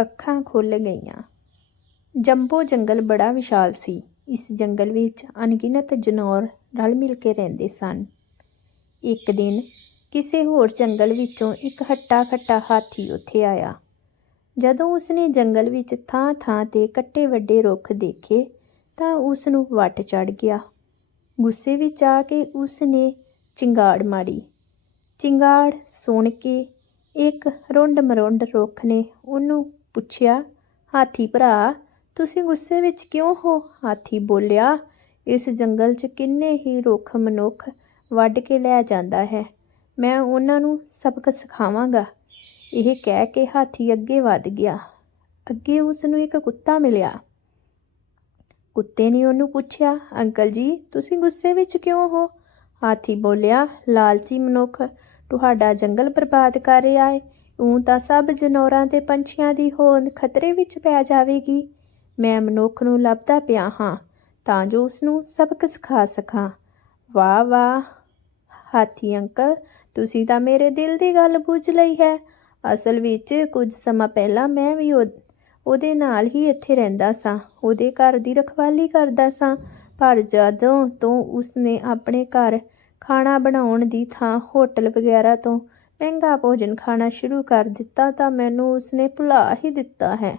ਅੱਖਾਂ ਖੁੱਲ ਗਈਆਂ। ਜੰਬੋ ਜੰਗਲ ਬੜਾ ਵਿਸ਼ਾਲ ਸੀ। ਇਸ ਜੰਗਲ ਵਿੱਚ ਅਣਗਿਣਤ ਜਨੌਰ ਰਲ ਮਿਲ ਕੇ ਰਹਿੰਦੇ ਸਨ। ਇੱਕ ਦਿਨ ਕਿਸੇ ਹੋਰ ਜੰਗਲ ਵਿੱਚੋਂ ਇੱਕ ਹੱਟਾ ਖੱਟਾ ਹਾਥੀ ਉੱਥੇ ਆਇਆ। ਜਦੋਂ ਉਸਨੇ ਜੰਗਲ ਵਿੱਚ ਥਾਂ-ਥਾਂ ਤੇ ਕੱਟੇ ਵੱਡੇ ਰੁੱਖ ਦੇਖੇ, ਤਾਂ ਉਸਨੂੰ ਵੱਟ ਚੜ੍ਹ ਗਿਆ। ਗੁੱਸੇ ਵਿੱਚ ਆ ਕੇ ਉਸਨੇ ਚਿੰਗਾੜ ਮਾਰੀ। ਚਿੰਗਾੜ ਸੁਣ ਕੇ ਇੱਕ ਰੁੰਡ ਮਰੁੰਡ ਰੁੱਖ ਨੇ ਉਹਨੂੰ ਪੁੱਛਿਆ, ਹਾਥੀ ਭਰਾ, ਤੁਸੀਂ ਗੁੱਸੇ ਵਿੱਚ ਕਿਉਂ ਹੋ? ਹਾਥੀ ਬੋਲਿਆ, ਇਸ ਜੰਗਲ 'ਚ ਕਿੰਨੇ ਹੀ ਰੁੱਖ ਮਨੁੱਖ ਵੱਢ ਕੇ ਲੈ ਜਾਂਦਾ ਹੈ। ਮੈਂ ਉਹਨਾਂ ਨੂੰ ਸਬਕ ਸਿਖਾਵਾਂਗਾ। ਇਹ ਕਹਿ ਕੇ ਹਾਥੀ ਅੱਗੇ ਵੱਧ ਗਿਆ। ਅੱਗੇ ਉਸ ਨੂੰ ਇੱਕ ਕੁੱਤਾ ਮਿਲਿਆ। ਕੁੱਤੇ ਨੇ ਉਹਨੂੰ ਪੁੱਛਿਆ, ਅੰਕਲ ਜੀ, ਤੁਸੀਂ ਗੁੱਸੇ ਵਿੱਚ ਕਿਉਂ ਹੋ? ਹਾਥੀ ਬੋਲਿਆ, ਲਾਲਚੀ ਮਨੁੱਖ, ਤੁਹਾਡਾ ਜੰਗਲ ਬਰਬਾਦ ਕਰ ਰਿਹਾ ਹੈ ਉਂ ਤਾਂ ਸਭ ਜਨੌਰਾਂ ਤੇ ਪੰਛੀਆਂ ਦੀ ਹੋਂਦ ਖਤਰੇ ਵਿੱਚ ਪੈ ਜਾਵੇਗੀ। ਮੈਂ ਮਨੁੱਖ ਨੂੰ ਲੱਭਦਾ ਪਿਆ ਹਾਂ, ਤਾਂ ਜੋ ਉਸ ਨੂੰ ਸਬਕ ਸਿਖਾ ਸਕਾਂ। ਵਾਹ ਵਾਹ, ਹਾਥੀ ਅੰਕਲ, ਤੁਸੀਂ ਤਾਂ ਮੇਰੇ ਦਿਲ ਦੀ ਗੱਲ ਬੁੱਝ ਲਈ ਹੈ। ਅਸਲ ਵਿੱਚ ਕੁਝ ਸਮਾਂ ਪਹਿਲਾਂ ਮੈਂ ਵੀ ਉਹਦੇ ਨਾਲ ਹੀ ਇੱਥੇ ਰਹਿੰਦਾ ਸਾਂ, ਉਹਦੇ ਘਰ ਦੀ ਰਖਵਾਲੀ ਕਰਦਾ ਸਾਂ। ਪਰ ਜਦੋਂ ਤੋਂ ਉਸਨੇ ਆਪਣੇ ਘਰ ਖਾਣਾ ਬਣਾਉਣ ਦੀ ਥਾਂ ਹੋਟਲ ਵਗੈਰਾ ਤੋਂ ਮਹਿੰਗਾ ਭੋਜਨ ਖਾਣਾ ਸ਼ੁਰੂ ਕਰ ਦਿੱਤਾ ਤਾਂ ਮੈਨੂੰ ਉਸਨੇ ਭੁਲਾ ਹੀ ਦਿੱਤਾ ਹੈ।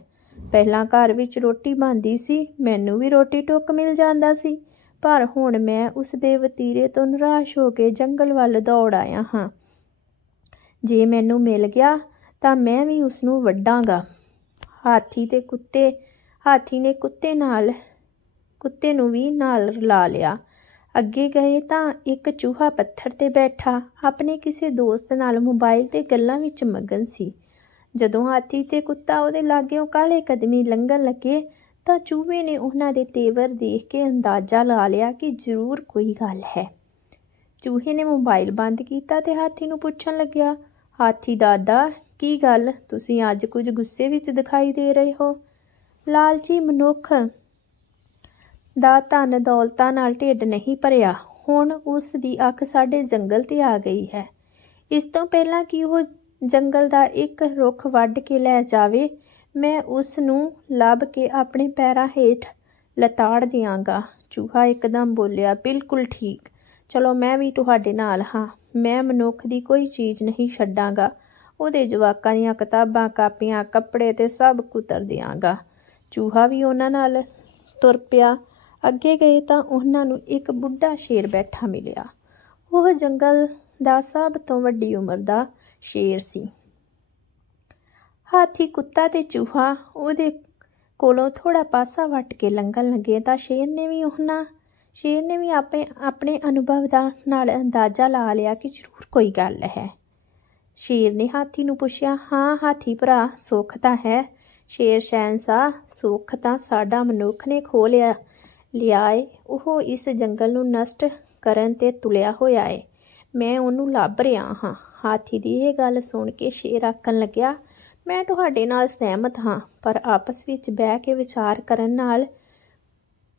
ਪਹਿਲਾਂ ਘਰ ਵਿੱਚ ਰੋਟੀ ਬਣਦੀ ਸੀ, ਮੈਨੂੰ ਵੀ ਰੋਟੀ ਟੁੱਕ ਮਿਲ ਜਾਂਦਾ ਸੀ। ਪਰ ਹੁਣ ਮੈਂ ਉਸ ਦੇ ਵਤੀਰੇ ਤੋਂ ਨਿਰਾਸ਼ ਹੋ ਕੇ ਜੰਗਲ ਵੱਲ ਦੌੜ ਆਇਆ ਹਾਂ। ਜੇ ਮੈਨੂੰ ਮਿਲ ਗਿਆ ਤਾਂ ਮੈਂ ਵੀ ਉਸ ਨੂੰ ਵੱਢਾਂਗਾ। ਹਾਥੀ ਤੇ ਕੁੱਤੇ, ਹਾਥੀ ਨੇ ਕੁੱਤੇ ਨਾਲ, ਕੁੱਤੇ ਨੂੰ ਵੀ ਨਾਲ ਰਲਾ ਲਿਆ। ਅੱਗੇ ਗਏ ਤਾਂ ਇੱਕ ਚੂਹਾ ਪੱਥਰ ਤੇ ਬੈਠਾ, ਆਪਣੇ ਕਿਸੇ ਦੋਸਤ ਨਾਲ ਮੋਬਾਈਲ ਤੇ ਗੱਲਾਂ ਵਿੱਚ ਮਗਨ ਸੀ। ਜਦੋਂ ਹਾਥੀ ਤੇ ਕੁੱਤਾ ਉਹਦੇ ਲਾਗਿਓਂ ਕਾਲੇ ਕਦਮੀ ਲੰਘਣ ਲੱਗੇ, ਤਾਂ ਚੂਹੇ ਨੇ ਉਹਨਾਂ ਦੇ ਤੇਵਰ ਦੇਖ ਕੇ ਅੰਦਾਜ਼ਾ ਲਾ ਲਿਆ ਕਿ ਜ਼ਰੂਰ ਕੋਈ ਗੱਲ ਹੈ। ਚੂਹੇ ਨੇ ਮੋਬਾਈਲ ਬੰਦ ਕੀਤਾ ਤੇ ਹਾਥੀ ਨੂੰ ਪੁੱਛਣ ਲੱਗਿਆ, ਹਾਥੀ ਦਾਦਾ, ਕੀ ਗੱਲ? ਤੁਸੀਂ ਅੱਜ ਕੁਝ ਗੁੱਸੇ ਵਿੱਚ ਦਿਖਾਈ ਦੇ ਰਹੇ ਹੋ? ਲਾਲਚੀ ਮਨੁੱਖ ਦਾ ਧਨ ਦੌਲਤਾਂ ਨਾਲ ਢਿੱਡ ਨਹੀਂ ਭਰਿਆ, ਹੁਣ ਉਸ ਦੀ ਅੱਖ ਸਾਡੇ ਜੰਗਲ ਤੇ ਆ ਗਈ ਹੈ। ਇਸ ਤੋਂ ਪਹਿਲਾਂ ਕਿ ਉਹ ਜੰਗਲ ਦਾ ਇੱਕ ਰੁੱਖ ਵੱਢ ਕੇ ਲੈ ਜਾਵੇ, ਮੈਂ ਉਸ ਨੂੰ ਲੱਭ ਕੇ ਆਪਣੇ ਪੈਰਾਂ ਹੇਠ ਲਤਾੜ ਦਿਆਂਗਾ। ਚੂਹਾ ਇੱਕਦਮ ਬੋਲਿਆ, ਬਿਲਕੁਲ ਠੀਕ। ਚਲੋ, ਮੈਂ ਵੀ ਤੁਹਾਡੇ ਨਾਲ ਹਾਂ। ਮੈਂ ਮਨੁੱਖ ਦੀ ਕੋਈ ਚੀਜ਼ ਨਹੀਂ ਛੱਡਾਂਗਾ। ਉਹਦੇ ਜਵਾਕਾਂ ਦੀਆਂ ਕਿਤਾਬਾਂ, ਕਾਪੀਆਂ, ਕੱਪੜੇ ਤੇ ਸਭ ਕੁਤਰ ਦਿਆਂਗਾ। ਚੂਹਾ ਵੀ ਉਹਨਾਂ ਨਾਲ ਤੁਰ ਪਿਆ। ਅੱਗੇ ਗਏ ਤਾਂ ਉਹਨਾਂ ਨੂੰ ਇੱਕ ਬੁੱਢਾ ਸ਼ੇਰ ਬੈਠਾ ਮਿਲਿਆ। ਉਹ ਜੰਗਲ ਦਾ ਸਭ ਤੋਂ ਵੱਡੀ ਉਮਰ ਦਾ ਸ਼ੇਰ ਸੀ। ਹਾਥੀ ਕੁੱਤਾ ਤੇ ਚੂਹਾ ਉਹਦੇ ਕੋਲੋਂ ਥੋੜਾ ਪਾਸਾ ਵੱਟ ਕੇ ਲੰਘਣ ਲੱਗੇ ਤਾਂ ਸ਼ੇਰ ਨੇ ਵੀ ਉਹਨਾਂ, ਸ਼ੇਰ ਨੇ ਵੀ ਆਪੇ, ਆਪਣੇ ਅਨੁਭਵ ਦਾ ਨਾਲ ਅੰਦਾਜ਼ਾ ਲਾ ਲਿਆ ਕਿ ਜ਼ਰੂਰ ਕੋਈ ਗੱਲ ਹੈ। ਸ਼ੇਰ ਨੇ ਹਾਥੀ ਨੂੰ ਪੁੱਛਿਆ, ਹਾਂ, ਹਾਥੀ ਭਰਾ, ਸੁੱਖ ਤਾਂ ਹੈ। ਸ਼ੇਰ ਸ਼ਹਿਨशाह ਸੁੱਖ ਤਾਂ ਸਾਡਾ ਮਨੁੱਖ ਨੇ ਖੋ ਲਿਆ। ਲਿਆ ਏ ਉਹ ਇਸ ਜੰਗਲ ਨੂੰ ਨਸ਼ਟ ਕਰਨ ਤੇ ਤੁਲਿਆ ਹੋਇਆ ਏ। ਮੈਂ ਉਹਨੂੰ ਲੱਭ ਰਿਹਾ ਹਾਂ। ਹਾਥੀ ਦੀ ਇਹ ਗੱਲ ਸੁਣ ਕੇ ਸ਼ੇਰ ਆਖਣ ਲੱਗਿਆ, ਮੈਂ ਤੁਹਾਡੇ ਨਾਲ ਸਹਿਮਤ ਹਾਂ, ਪਰ ਆਪਸ ਵਿੱਚ ਬਹਿ ਕੇ ਵਿਚਾਰ ਕਰਨ ਨਾਲ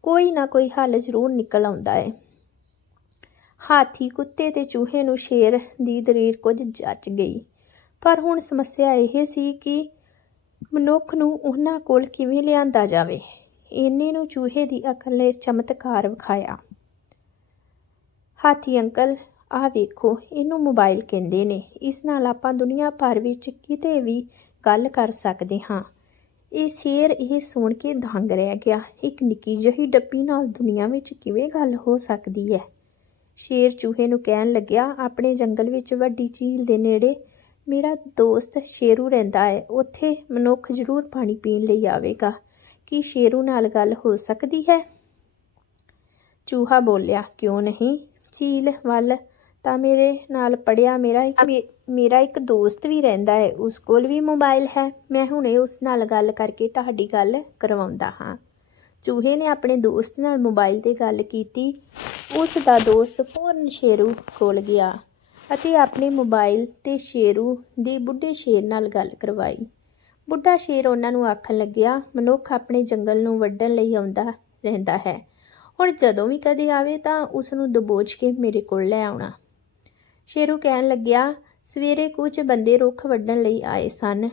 ਕੋਈ ਨਾ ਕੋਈ ਹੱਲ ਜ਼ਰੂਰ ਨਿਕਲ ਆਉਂਦਾ ਹੈ ਹਾਥੀ ਕੁੱਤੇ ਤੇ ਚੂਹੇ ਨੂੰ ਸ਼ੇਰ ਦੀ ਦਰੀਰ ਕੁਝ ਜੱਚ ਗਈ। ਪਰ ਹੁਣ ਸਮੱਸਿਆ ਇਹ ਸੀ ਕਿ ਮਨੁੱਖ ਨੂੰ ਉਹਨਾਂ ਕੋਲ ਕਿਵੇਂ ਲਿਆਂਦਾ ਜਾਵੇ। ਇੰਨੇ ਨੂੰ ਚੂਹੇ ਦੀ ਅਕਲ ਨੇ ਚਮਤਕਾਰ ਵਿਖਾਇਆ। ਹਾਥੀ ਅੰਕਲ, ਆਹ ਵੇਖੋ, ਇਹਨੂੰ ਮੋਬਾਈਲ ਕਹਿੰਦੇ ਨੇ। ਇਸ ਨਾਲ ਆਪਾਂ ਦੁਨੀਆ ਭਰ ਵਿੱਚ ਕਿਤੇ ਵੀ ਗੱਲ ਕਰ ਸਕਦੇ ਹਾਂ। ਇਹ ਸ਼ੇਰ ਇਹ ਸੁਣ ਕੇ ਦੰਗ ਰਹਿ ਗਿਆ। ਇੱਕ ਨਿੱਕੀ ਜਿਹੀ ਡੱਬੀ ਨਾਲ ਦੁਨੀਆ ਵਿੱਚ ਕਿਵੇਂ ਗੱਲ ਹੋ ਸਕਦੀ ਹੈ? ਸ਼ੇਰ ਚੂਹੇ ਨੂੰ ਕਹਿਣ ਲੱਗਿਆ, ਆਪਣੇ ਜੰਗਲ ਵਿੱਚ ਵੱਡੀ ਝੀਲ ਦੇ ਨੇੜੇ ਮੇਰਾ ਦੋਸਤ ਸ਼ੇਰੂ ਰਹਿੰਦਾ ਹੈ। ਉੱਥੇ ਮਨੁੱਖ ਜ਼ਰੂਰ ਪਾਣੀ ਪੀਣ ਲਈ ਆਵੇਗਾ। ਕੀ ਸ਼ੇਰੂ ਨਾਲ ਗੱਲ ਹੋ ਸਕਦੀ ਹੈ? ਚੂਹਾ ਬੋਲਿਆ, ਕਿਉਂ ਨਹੀਂ? ਝੀਲ ਵੱਲ ਤਾਂ ਮੇਰੇ ਨਾਲ ਪੜਿਆ ਮੇਰਾ ਮੇ- ਮੇਰਾ ਇੱਕ ਦੋਸਤ ਵੀ ਰਹਿੰਦਾ ਹੈ, ਉਸ ਕੋਲ ਵੀ ਮੋਬਾਈਲ ਹੈ। ਮੈਂ ਹੁਣੇ ਉਸ ਨਾਲ ਗੱਲ ਕਰਕੇ ਤੁਹਾਡੀ ਗੱਲ ਕਰਵਾਉਂਦਾ ਹਾਂ। ਚੂਹੇ ਨੇ ਆਪਣੇ ਦੋਸਤ ਨਾਲ ਮੋਬਾਈਲ ਤੇ ਗੱਲ ਕੀਤੀ। ਉਸ ਦਾ ਦੋਸਤ ਫੌਰਨ ਸ਼ੇਰੂ ਕੋਲ ਗਿਆ ਅਤੇ ਆਪਣੇ ਮੋਬਾਈਲ ਤੇ ਸ਼ੇਰੂ ਦੇ ਬੁੱਢੇ ਸ਼ੇਰ ਨਾਲ ਗੱਲ ਕਰਵਾਈ। ਬੁੱਢਾ ਸ਼ੇਰ ਉਹਨਾਂ ਨੂੰ ਆਖਣ ਲੱਗਿਆ, ਮਨੁੱਖ ਆਪਣੇ ਜੰਗਲ ਨੂੰ ਵੱਢਣ ਲਈ ਆਉਂਦਾ ਰਹਿੰਦਾ ਹੈ। ਹੁਣ ਜਦੋਂ ਵੀ ਕਦੇ ਆਵੇ ਤਾਂ ਉਸ ਨੂੰ ਦਬੋਚ ਕੇ ਮੇਰੇ ਕੋਲ ਲੈ ਆਉਣਾ। ਸ਼ੇਰੂ ਕਹਿਣ ਲੱਗਿਆ, ਸਵੇਰੇ ਕੁਝ ਬੰਦੇ ਰੁੱਖ ਵੱਢਣ ਲਈ ਆਏ ਸਨ।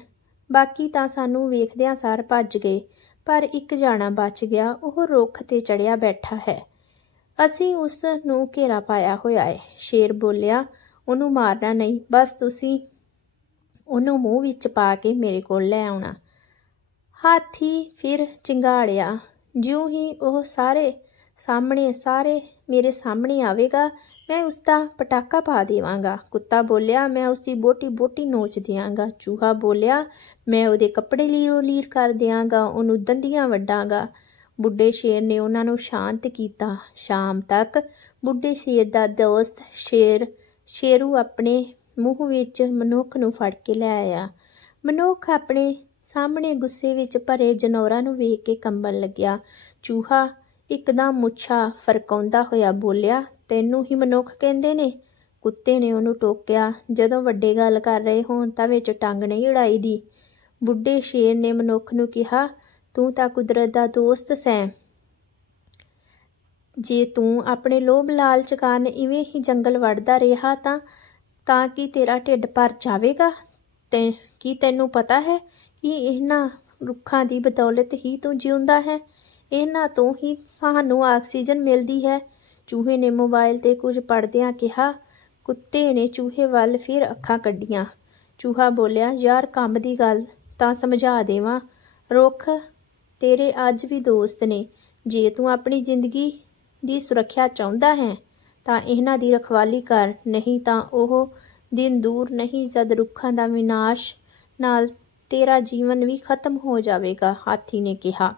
ਬਾਕੀ ਤਾਂ ਸਾਨੂੰ ਵੇਖਦਿਆਂ ਸਾਰ ਭੱਜ ਗਏ, ਪਰ ਇੱਕ ਜਾਣਾ ਬਚ ਗਿਆ, ਉਹ ਰੁੱਖ ਤੇ ਚੜਿਆ ਬੈਠਾ ਹੈ। ਅਸੀਂ ਉਸ ਨੂੰ ਘੇਰਾ ਪਾਇਆ ਹੋਇਆ ਹੈ। ਸ਼ੇਰ ਬੋਲਿਆ, ਉਹਨੂੰ ਮਾਰਨਾ ਨਹੀਂ, ਬਸ ਤੁਸੀਂ ਉਹਨੂੰ ਮੂੰਹ ਵਿੱਚ ਪਾ ਕੇ ਮੇਰੇ ਕੋਲ ਲੈ ਆਉਣਾ। ਹਾਥੀ ਫਿਰ ਚਿੰਗਾੜਿਆ, ਜਿਉਂ ਹੀ ਉਹ ਸਾਰੇ ਸਾਹਮਣੇ, ਸਾਰੇ ਮੇਰੇ ਸਾਹਮਣੇ ਆਵੇਗਾ, ਮੈਂ ਉਸ ਦਾ ਪਟਾਕਾ ਪਾ ਦੇਵਾਂਗਾ। ਕੁੱਤਾ ਬੋਲਿਆ, ਮੈਂ ਉਸ ਦੀ ਬੋਟੀ ਬੋਟੀ ਨੋਚ ਦਿਆਂਗਾ। ਚੂਹਾ ਬੋਲਿਆ, ਮੈਂ ਉਹਦੇ ਕੱਪੜੇ ਲੀਰੋ ਲੀਰ ਕਰ ਦਿਆਂਗਾ, ਉਹਨੂੰ ਦੰਦੀਆਂ ਵੱਡਾਂਗਾ ਬੁੱਢੇ ਸ਼ੇਰ ਨੇ ਉਹਨਾਂ ਨੂੰ ਸ਼ਾਂਤ ਕੀਤਾ। ਸ਼ਾਮ ਤੱਕ ਬੁੱਢੇ ਸ਼ੇਰ ਦਾ ਦੋਸਤ ਸ਼ੇਰ, ਸ਼ੇਰੂ ਆਪਣੇ ਮੂੰਹ ਵਿੱਚ ਮਨੁੱਖ ਨੂੰ ਫੜ ਕੇ ਲੈ ਆਇਆ। ਮਨੁੱਖ ਆਪਣੇ ਸਾਹਮਣੇ ਗੁੱਸੇ ਵਿੱਚ ਭਰੇ ਜਨੌਰਾਂ ਨੂੰ ਵੇਖ ਕੇ ਕੰਬਣ ਲੱਗਿਆ। ਚੂਹਾ ਇੱਕਦਮ ਮੁੱਛਾਂ ਫਰਕਾਉਂਦਾ ਹੋਇਆ ਬੋਲਿਆ, ਤੈਨੂੰ ਹੀ ਮਨੁੱਖ ਕਹਿੰਦੇ ਨੇ? ਕੁੱਤੇ ਨੇ ਉਹਨੂੰ ਟੋਕਿਆ, ਜਦੋਂ ਵੱਡੇ ਗੱਲ ਕਰ ਰਹੇ ਹੋਣ ਤਾਂ ਵਿੱਚ ਟੰਗ ਨਹੀਂ ਉਡਾਈ ਦੀ ਬੁੱਢੇ ਸ਼ੇਰ ਨੇ ਮਨੁੱਖ ਨੂੰ ਕਿਹਾ, ਤੂੰ ਤਾਂ ਕੁਦਰਤ ਦਾ ਦੋਸਤ ਸੈਂ। ਜੇ ਤੂੰ ਆਪਣੇ ਲੋਭ ਲਾਲਚ ਕਾਰਨ ਇਵੇਂ ਹੀ ਜੰਗਲ ਵੜਦਾ ਰਿਹਾ ਤਾਂ ਤਾਂ ਕਿ ਤੇਰਾ ਢਿੱਡ ਭਰ ਜਾਵੇਗਾ। ਤੇ ਕੀ ਤੈਨੂੰ ਪਤਾ ਹੈ ਕਿ ਇਹਨਾਂ ਰੁੱਖਾਂ ਦੀ ਬਦੌਲਤ ਹੀ ਤੂੰ ਜਿਉਂਦਾ ਹੈ? ਇਹਨਾਂ ਤੋਂ ਹੀ ਸਾਨੂੰ ਆਕਸੀਜਨ ਮਿਲਦੀ ਹੈ। ਚੂਹੇ ਨੇ ਮੋਬਾਈਲ ਤੇ ਕੁਝ ਪੜਦਿਆਂ ਕਿਹਾ, ਕੁੱਤੇ ਨੇ ਚੂਹੇ ਵੱਲ ਫਿਰ ਅੱਖਾਂ ਕੱਢੀਆਂ। ਚੂਹਾ ਬੋਲਿਆ, ਯਾਰ, ਕੰਮ ਦੀ ਗੱਲ ਤਾਂ ਸਮਝਾ ਦੇਵਾਂ। ਰੁੱਖ ਤੇਰੇ ਅੱਜ ਵੀ ਦੋਸਤ ਨੇ। ਜੇ ਤੂੰ ਆਪਣੀ ਜ਼ਿੰਦਗੀ ਦੀ ਸੁਰੱਖਿਆ ਚਾਹੁੰਦਾ ਹੈ ਤਾਂ ਇਹਨਾਂ ਦੀ ਰਖਵਾਲੀ ਕਰ, ਨਹੀਂ ਤਾਂ ਉਹ ਦਿਨ ਦੂਰ ਨਹੀਂ ਜਦ ਰੁੱਖਾਂ ਦਾ ਵਿਨਾਸ਼ ਨਾਲ ਤੇਰਾ ਜੀਵਨ ਵੀ ਖਤਮ ਹੋ ਜਾਵੇਗਾ, ਹਾਥੀ ਨੇ ਕਿਹਾ।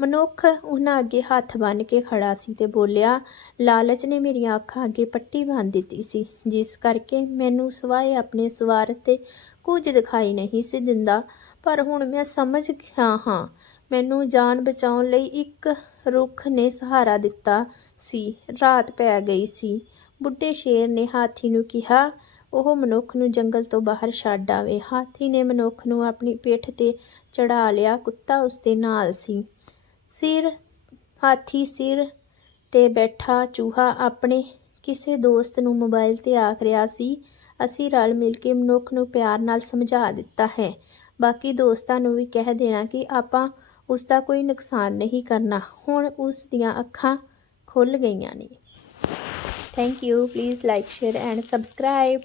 ਮਨੁੱਖ ਉਹਨਾਂ ਅੱਗੇ ਹੱਥ ਬੰਨ ਕੇ ਖੜਾ ਸੀ ਤੇ ਬੋਲਿਆ, ਲਾਲਚ ਨੇ ਮੇਰੀਆਂ ਅੱਖਾਂ ਅੱਗੇ ਪੱਟੀ ਬੰਨ੍ਹ ਦਿੱਤੀ ਸੀ। ਜਿਸ ਕਰਕੇ ਮੈਨੂੰ ਸਵਾਏ ਆਪਣੇ ਸਵਾਰ ਤੇ ਕੁਝ ਦਿਖਾਈ ਨਹੀਂ ਸੀ ਦਿੰਦਾ, ਪਰ ਹੁਣ ਮੈਂ ਸਮਝ ਗਿਆ ਹਾਂ। ਮੈਨੂੰ ਜਾਨ ਬਚਾਉਣ ਲਈ ਇੱਕ ਰੁੱਖ ਨੇ ਸਹਾਰਾ ਦਿੱਤਾ ਸੀ। ਰਾਤ ਪੈ ਗਈ ਸੀ। ਬੁੱਢੇ ਸ਼ੇਰ ਨੇ ਹਾਥੀ ਨੂੰ ਕਿਹਾ, ਉਹ ਮਨੁੱਖ ਨੂੰ ਜੰਗਲ ਤੋਂ ਬਾਹਰ ਛੱਡ ਆਵੇ ਹਾਥੀ ਨੇ ਮਨੁੱਖ ਨੂੰ ਆਪਣੀ ਪਿੱਠ ਤੇ ਚੜਾ ਲਿਆ। ਕੁੱਤਾ ਉਸ ਦੇ ਨਾਲ ਸੀ। ਸਿਰ, ਹਾਥੀ ਸਿਰ ਤੇ ਬੈਠਾ ਚੂਹਾ ਆਪਣੇ ਕਿਸੇ ਦੋਸਤ ਨੂੰ ਮੋਬਾਈਲ ਤੇ ਆਖ ਰਿਹਾ ਸੀ। ਅਸੀਂ ਰਲ ਮਿਲ ਕੇ ਮਨੁੱਖ ਨੂੰ ਪਿਆਰ ਨਾਲ ਸਮਝਾ ਦਿੱਤਾ ਹੈ। ਬਾਕੀ ਦੋਸਤਾਂ ਨੂੰ ਵੀ ਕਹਿ ਦੇਣਾ ਕਿ ਆਪਾਂ ਉਸ ਦਾ ਕੋਈ ਨੁਕਸਾਨ ਨਹੀਂ ਕਰਨਾ। ਹੁਣ ਉਸ ਦੀਆਂ ਅੱਖਾਂ ਖੁੱਲ ਗਈਆਂ ਨੇ। Thank you please like share and subscribe